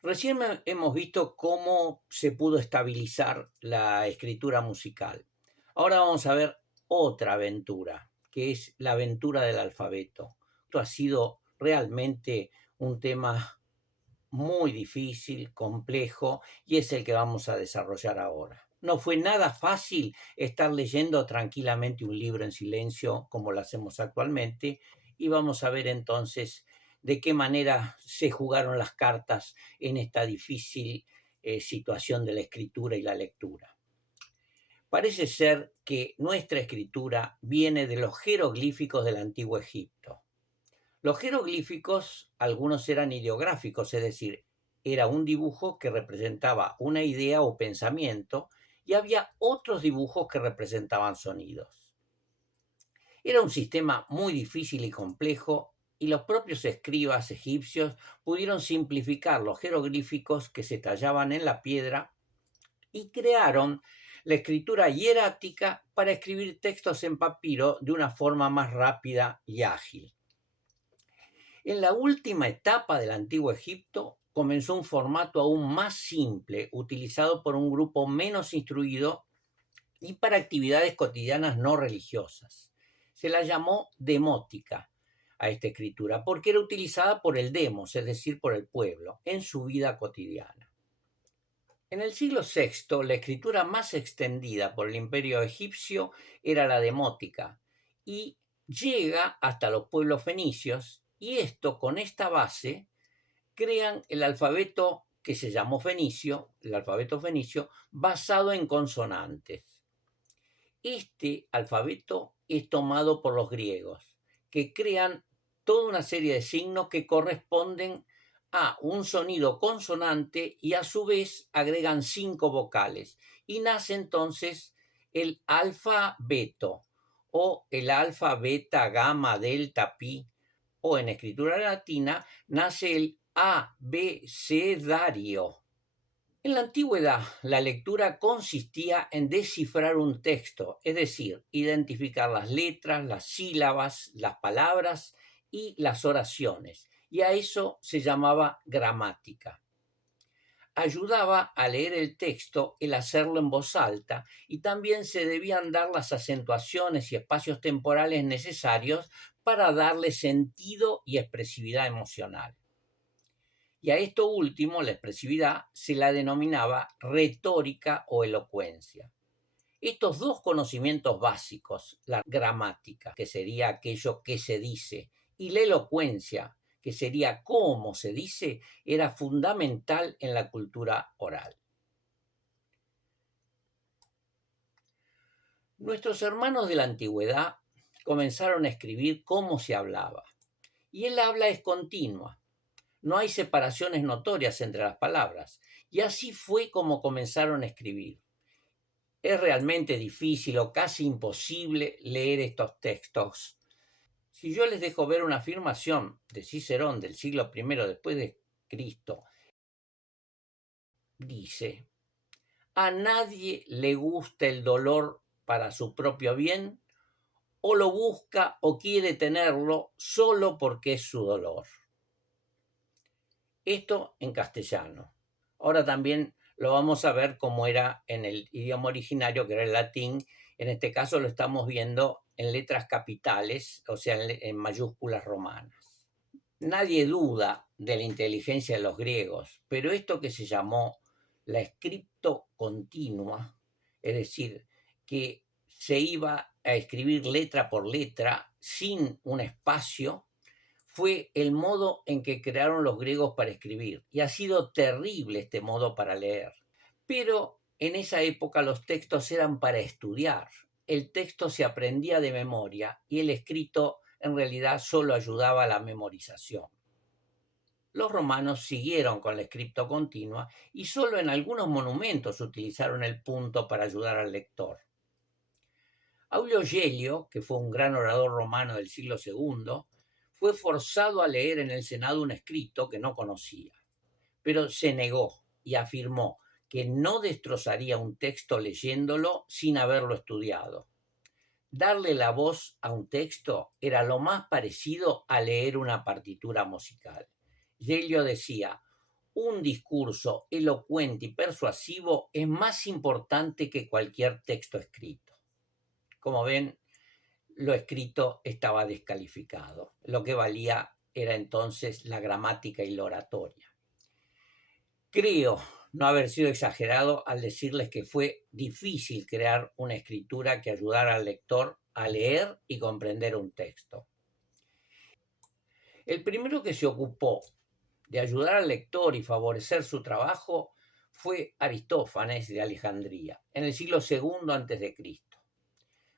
Hemos visto cómo se pudo estabilizar la escritura musical. Ahora vamos a ver otra aventura, que es la aventura del alfabeto. Esto ha sido realmente un tema muy difícil, complejo, y es el que vamos a desarrollar ahora. No fue nada fácil estar leyendo tranquilamente un libro en silencio como lo hacemos actualmente, y vamos a ver entonces de qué manera se jugaron las cartas en esta difícil situación de la escritura y la lectura. Parece ser que nuestra escritura viene de los jeroglíficos del antiguo Egipto. Los jeroglíficos, algunos eran ideográficos, es decir, era un dibujo que representaba una idea o pensamiento y había otros dibujos que representaban sonidos. Era un sistema muy difícil y complejo y los propios escribas egipcios pudieron simplificar los jeroglíficos que se tallaban en la piedra y crearon la escritura hierática para escribir textos en papiro de una forma más rápida y ágil. En la última etapa del Antiguo Egipto comenzó un formato aún más simple, utilizado por un grupo menos instruido y para actividades cotidianas no religiosas. Se la llamó demótica a esta escritura porque era utilizada por el demos, es decir, por el pueblo, en su vida cotidiana. En el siglo VI, la escritura más extendida por el imperio egipcio era la demótica y llega hasta los pueblos fenicios y esto con esta base crean el alfabeto que se llamó fenicio, el alfabeto fenicio, basado en consonantes. Este alfabeto es tomado por los griegos, que crean toda una serie de signos que corresponden a un sonido consonante y a su vez agregan 5 vocales. Y nace entonces el alfabeto o el alfa, beta, gamma, delta, pi, o en escritura latina nace el abecedario. En la antigüedad, la lectura consistía en descifrar un texto, es decir, identificar las letras, las sílabas, las palabras y las oraciones, y a eso se llamaba gramática. Ayudaba a leer el texto el hacerlo en voz alta y también se debían dar las acentuaciones y espacios temporales necesarios para darle sentido y expresividad emocional. Y a esto último, la expresividad, se la denominaba retórica o elocuencia. Estos dos conocimientos básicos, la gramática, que sería aquello que se dice, y la elocuencia, que sería cómo se dice, era fundamental en la cultura oral. Nuestros hermanos de la antigüedad comenzaron a escribir cómo se hablaba. Y el habla es continua. No hay separaciones notorias entre las palabras. Y así fue como comenzaron a escribir. Es realmente difícil o casi imposible leer estos textos. Si yo les dejo ver una afirmación de Cicerón del siglo I después de Cristo, dice: a nadie le gusta el dolor para su propio bien, o lo busca o quiere tenerlo solo porque es su dolor. Esto en castellano. Ahora también lo vamos a ver cómo era en el idioma originario, que era el latín. En este caso lo estamos viendo en letras capitales, o sea, en mayúsculas romanas. Nadie duda de la inteligencia de los griegos, pero esto que se llamó la escripto continua, es decir, que se iba a escribir letra por letra sin un espacio, fue el modo en que crearon los griegos para escribir. Y ha sido terrible este modo para leer. Pero en esa época los textos eran para estudiar. El texto se aprendía de memoria y el escrito en realidad solo ayudaba a la memorización. Los romanos siguieron con la escripto continua y solo en algunos monumentos utilizaron el punto para ayudar al lector. Aulio Gelio, que fue un gran orador romano del siglo II, fue forzado a leer en el Senado un escrito que no conocía, pero se negó y afirmó que no destrozaría un texto leyéndolo sin haberlo estudiado. Darle la voz a un texto era lo más parecido a leer una partitura musical. Gelio decía: un discurso elocuente y persuasivo es más importante que cualquier texto escrito. Como ven, lo escrito estaba descalificado. Lo que valía era entonces la gramática y la oratoria. Creo no haber sido exagerado al decirles que fue difícil crear una escritura que ayudara al lector a leer y comprender un texto. El primero que se ocupó de ayudar al lector y favorecer su trabajo fue Aristófanes de Alejandría, en el siglo II a.C.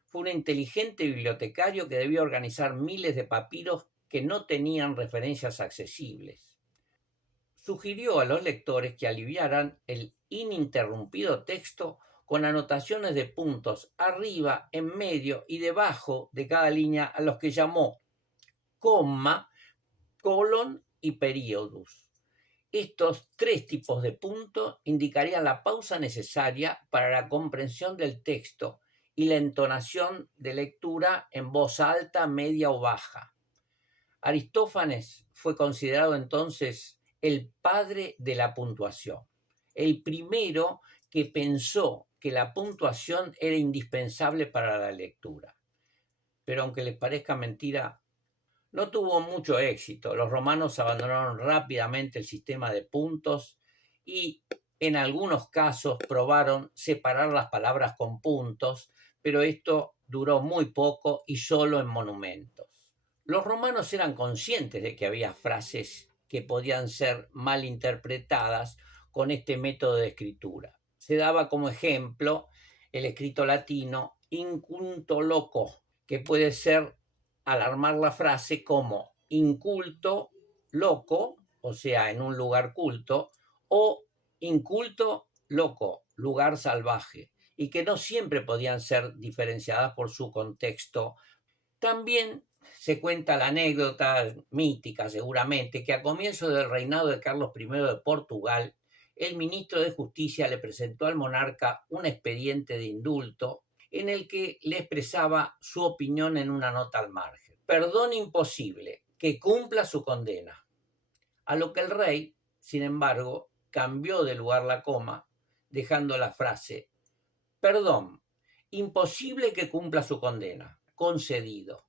Fue un inteligente bibliotecario que debía organizar miles de papiros que no tenían referencias accesibles. Sugirió a los lectores que aliviaran el ininterrumpido texto con anotaciones de puntos arriba, en medio y debajo de cada línea, a los que llamó coma, colon y periodus. Estos tres tipos de puntos indicarían la pausa necesaria para la comprensión del texto y la entonación de lectura en voz alta, media o baja. Aristófanes fue considerado entonces el padre de la puntuación, el primero que pensó que la puntuación era indispensable para la lectura. Pero aunque les parezca mentira, no tuvo mucho éxito. Los romanos abandonaron rápidamente el sistema de puntos y en algunos casos probaron separar las palabras con puntos, pero esto duró muy poco y solo en monumentos. Los romanos eran conscientes de que había frases que podían ser mal interpretadas con este método de escritura. Se daba como ejemplo el escrito latino inculto loco, que puede ser al armar la frase como inculto loco, o sea, en un lugar culto, o inculto loco, lugar salvaje, y que no siempre podían ser diferenciadas por su contexto. También se cuenta la anécdota mítica, seguramente, que a comienzo del reinado de Carlos I de Portugal, el ministro de Justicia le presentó al monarca un expediente de indulto en el que le expresaba su opinión en una nota al margen. Perdón imposible, que cumpla su condena. A lo que el rey, sin embargo, cambió de lugar la coma, dejando la frase, perdón, imposible que cumpla su condena, concedido,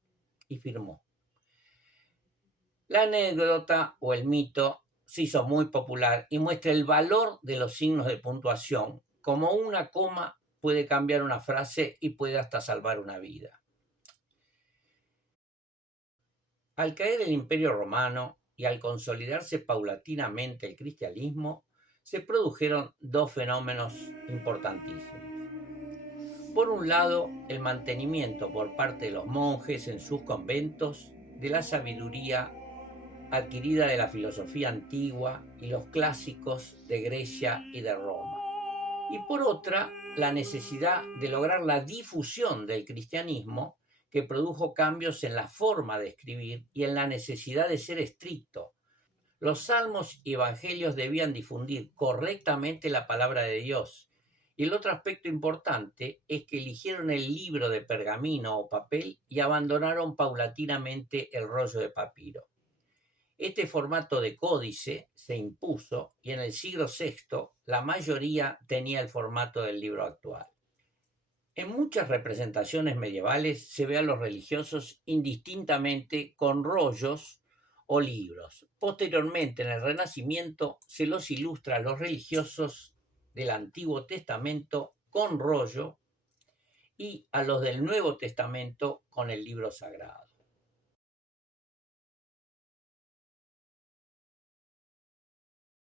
y firmó. La anécdota o el mito se hizo muy popular y muestra el valor de los signos de puntuación, como una coma puede cambiar una frase y puede hasta salvar una vida. Al caer el Imperio Romano y al consolidarse paulatinamente el cristianismo, se produjeron dos fenómenos importantísimos. Por un lado, el mantenimiento por parte de los monjes en sus conventos de la sabiduría adquirida de la filosofía antigua y los clásicos de Grecia y de Roma. Y por otra, la necesidad de lograr la difusión del cristianismo, que produjo cambios en la forma de escribir y en la necesidad de ser estricto. Los salmos y evangelios debían difundir correctamente la palabra de Dios. Y el otro aspecto importante es que eligieron el libro de pergamino o papel y abandonaron paulatinamente el rollo de papiro. Este formato de códice se impuso y en el siglo VI la mayoría tenía el formato del libro actual. En muchas representaciones medievales se ve a los religiosos indistintamente con rollos o libros. Posteriormente, en el Renacimiento, se los ilustra a los religiosos del Antiguo Testamento con rollo y a los del Nuevo Testamento con el libro sagrado.